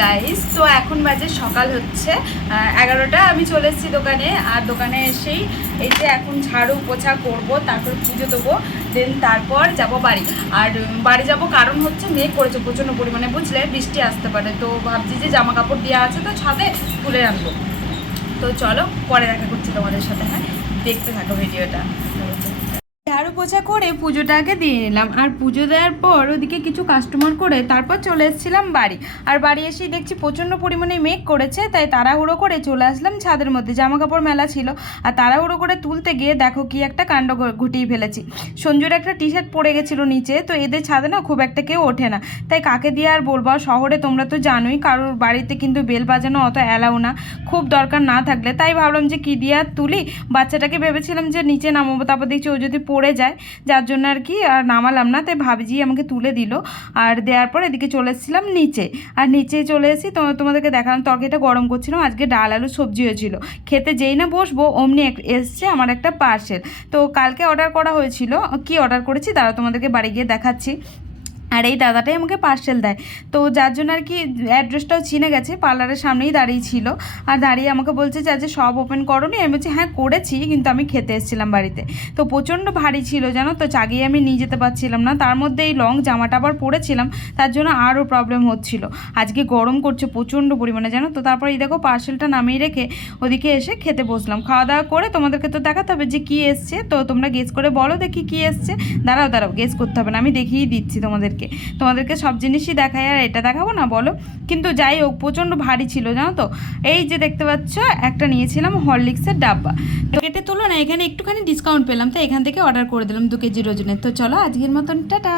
Guys, তো এখন বাজে সকাল হচ্ছে 11টা। আমি চলে এসেছি দোকানে, আর দোকানে এসেই এই যে এখন ঝাড়ু পোছা করব, তারপর পুজো দেবো, দেন তারপর যাব বাড়ি। আর বাড়ি যাব কারণ হচ্ছে মেঘ করেছে প্রচণ্ড পরিমাণে, বুঝলে বৃষ্টি আসতে পারে। তো ভাবছি যে জামা কাপড় দেওয়া আছে তো ছাদে তুলে আনবো। তো চলো পরে দেখা করছি তোমাদের সাথে। হ্যাঁ, দেখতে থাকো ভিডিওটা। ঝাড়ু পোছা করে পুজোটাকে দিয়ে নিলাম, আর পুজো দেওয়ার পর ওদিকে কিছু কাস্টমার করে তারপর চলে এসেছিলাম বাড়ি। আর বাড়ি এসেই দেখছি প্রচণ্ড পরিমাণে মেঘ করেছে, তাই তাড়াহুড়ো করে চলে আসলাম ছাদের মধ্যে। জামা কাপড় মেলা ছিল, আর তাড়াহুড়ো করে তুলতে গিয়ে দেখো কি একটা কাণ্ড ঘটিয়ে ফেলেছি। সঞ্জুর একটা টি শার্ট পড়ে গেছিলো নিচে, তো এদের ছাদে না খুব একটা কেউ ওঠে না, তাই কাকে দিয়ে আর বলবো। শহরে তোমরা তো জানোই কারোর বাড়িতে কিন্তু বেল বাজানো অত অ্যালাউ না, খুব দরকার না থাকলে। তাই ভাবলাম যে কী দিয়ে আর তুলি, বাচ্চাটাকে ভেবেছিলাম যে নিচে নামাবো, তারপর দেখছি ও যদি পড়ে যায়, যার জন্য আর কি আর নামালাম না। তাই ভাবজি আমাকে তুলে দিল, আর দেওয়ার পর এদিকে চলে এসেছিলাম নিচে। আর নিচে চলে এসেছি তোমাদেরকে দেখালাম, তরকারিটা গরম করছিলাম। আজকে ডাল আলু সবজি হয়েছিল। খেতে যেই না বসবো অমনি এসছে আমার একটা পার্সেল। তো কালকে অর্ডার করা হয়েছিল, কি অর্ডার করেছি তারা তোমাদেরকে বাড়ি গিয়ে দেখাচ্ছি। আর এই দাদাটাই আমাকে পার্সেল দেয়, তো যার জন্য আর কি অ্যাড্রেসটাও চিনে গেছে। পার্লারের সামনেই দাঁড়িয়ে ছিল, আর দাঁড়িয়ে আমাকে বলছে যে আজকে সব ওপেন করোনি। আমি বলছি হ্যাঁ করেছি, কিন্তু আমি খেতে এসেছিলাম বাড়িতে। তো প্রচণ্ড ভারী ছিল জানো তো, চাগিয়ে আমি নিয়ে যেতে পারছিলাম না। তার মধ্যে এই লং জামাটা আবার পরেছিলাম, তার জন্য আরও প্রবলেম হচ্ছিল। আজকে গরম করছে প্রচণ্ড পরিমাণে জানো তো। তারপর এই দেখো পার্সেলটা নামিয়ে রেখে ওদিকে এসে খেতে বসলাম। খাওয়া দাওয়া করে তোমাদেরকে তো দেখাতে হবে যে কী এসছে। তো তোমরা গেস করে বলো দেখি কী এসছে। দাঁড়াও গেস করতে হবে না, আমি দেখিয়েই দিচ্ছি তোমাদেরকে সব জিনিসই দেখায়, আর এটা দেখাবো না বলো। কিন্তু যাই হোক প্রচণ্ড ভারী ছিল জানো তো। এই যে দেখতে পাচ্ছ একটা নিয়েছিলাম হরলিক্সের ডাব্বা, তো কেটে তুলো না, এখানে একটুখানি ডিসকাউন্ট পেলাম, তো এখান থেকে অর্ডার করে দিলাম 2 কেজি ওজনের। তো চলো আজকের মতন টাটা।